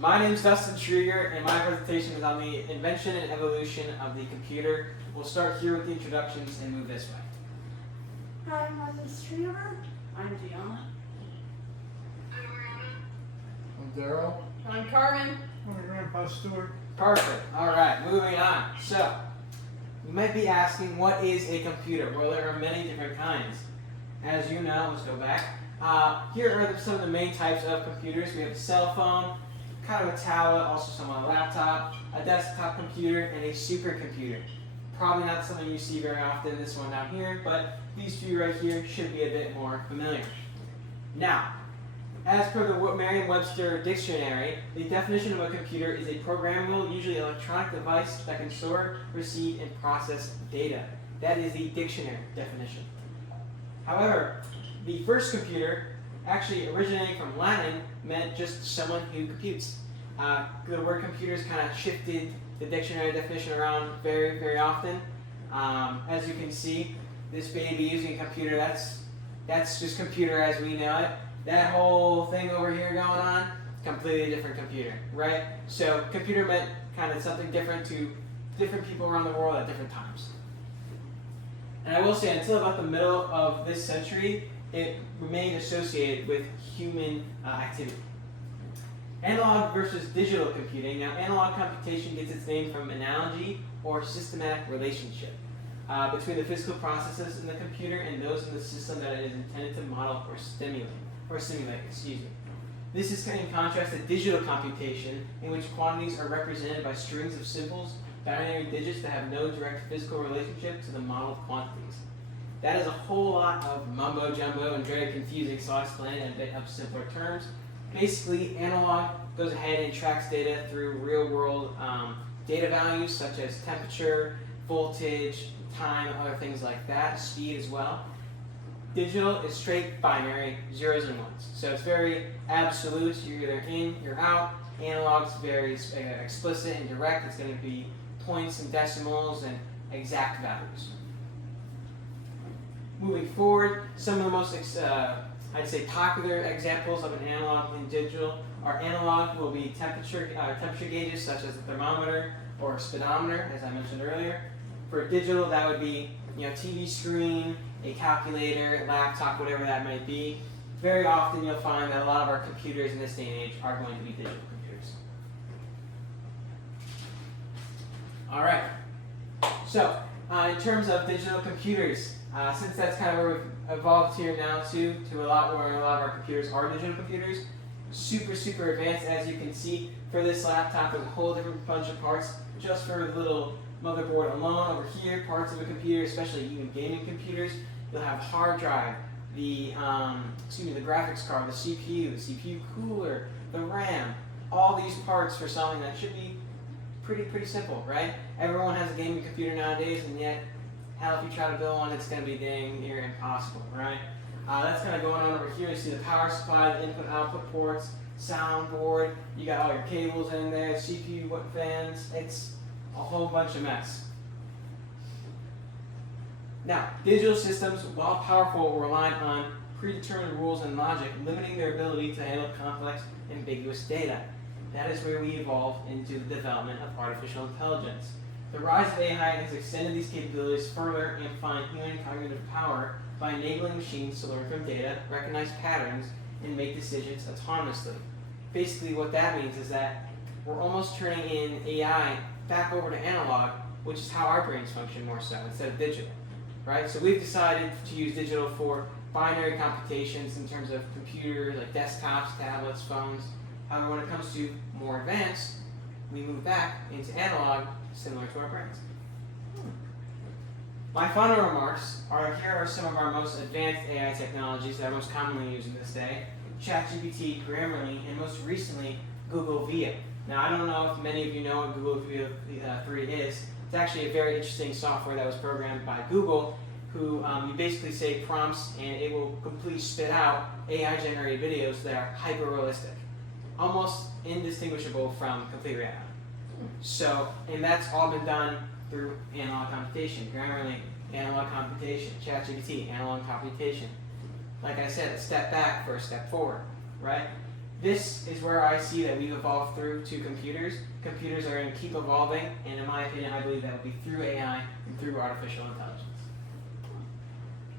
My name is Dustin Treger, and my presentation is on the invention and evolution of the computer. We'll start here with the introductions and move this way. Hi, my name is Treger. I'm Gianna. I'm Daryl. I'm Carmen. I'm my grandpa Stuart. Perfect. All right, moving on. So, you might be asking, what is a computer? Well, there are many different kinds. As you know, let's go back. Here are some of the main types of computers. We have a cell phone, kind of a tablet, also some on a laptop, a desktop computer, and a supercomputer. Probably not something you see very often, this one down here, but these few right here should be a bit more familiar. Now, as per the Merriam-Webster dictionary, the definition of a computer is a programmable, usually electronic device that can store, receive, and process data. That is the dictionary definition. However, the first computer, actually originating from Latin, meant just someone who computes. The word computers kind of shifted the dictionary definition around very, very often. As you can see, this baby using a computer, that's just computer as we know it. That whole thing over here going on, completely different computer, right? So computer meant kind of something different to different people around the world at different times. And I will say, until about the middle of this century, it remained associated with human activity. Analog versus digital computing. Now, analog computation gets its name from analogy or systematic relationship between the physical processes in the computer and those in the system that it is intended to model or simulate. This is in contrast to digital computation, in which quantities are represented by strings of symbols, binary digits that have no direct physical relationship to the modeled quantities. That is a whole lot of mumbo jumbo and very confusing, so I'll explain it in a bit of simpler terms. Basically, analog goes ahead and tracks data through real-world data values such as temperature, voltage, time, other things like that, speed as well. Digital is straight binary, zeros and ones. So it's very absolute. You're either in, you're out. Analog's very explicit and direct. It's going to be points and decimals and exact values. Moving forward, some of the most I'd say popular examples of an analog and digital are analog will be temperature gauges such as a thermometer or a speedometer, as I mentioned earlier. For digital, that would be TV screen, a calculator, a laptop, whatever that might be. Very often you'll find that a lot of our computers in this day and age are going to be digital computers. All right. So in terms of digital computers, since that's kind of where we've evolved here now to a lot where a lot of our computers are digital computers, super advanced. As you can see, for this laptop, there's a whole different bunch of parts just for the little motherboard alone. Over here, parts of a computer, especially even gaming computers, you'll have hard drive, the graphics card, the CPU cooler, the RAM, all these parts for something that should be pretty simple, right? Everyone has a gaming computer nowadays, and yet, hell, if you try to build one, it's going to be dang near impossible, right? That's kind of going on over here. You see the power supply, the input-output ports, soundboard. You got all your cables in there, CPU fans. It's a whole bunch of mess. Now, digital systems, while powerful, rely on predetermined rules and logic, limiting their ability to handle complex, ambiguous data. That is where we evolve into the development of artificial intelligence. The rise of AI has extended these capabilities further, amplifying human cognitive power by enabling machines to learn from data, recognize patterns, and make decisions autonomously. Basically, what that means is that we're almost turning in AI back over to analog, which is how our brains function more so, instead of digital, right? So we've decided to use digital for binary computations in terms of computers, like desktops, tablets, phones. However, when it comes to more advanced, we move back into analog, similar to our brains. My final remarks are, here are some of our most advanced AI technologies that are most commonly used in this day: ChatGPT, Grammarly, and most recently, Google Via. Now, I don't know if many of you know what Google Via 3 is. It's actually a very interesting software that was programmed by Google, who you basically say prompts and it will completely spit out AI-generated videos that are hyper-realistic, almost indistinguishable from complete reality. So, and that's all been done through analog computation. Grammarly, analog computation. ChatGPT, analog computation. Like I said, a step back for a step forward, right? This is where I see that we've evolved through to computers. Computers are going to keep evolving, and in my opinion, I believe that will be through AI and through artificial intelligence.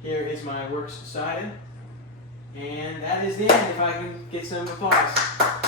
Here is my works cited, and that is the end if I can get some applause.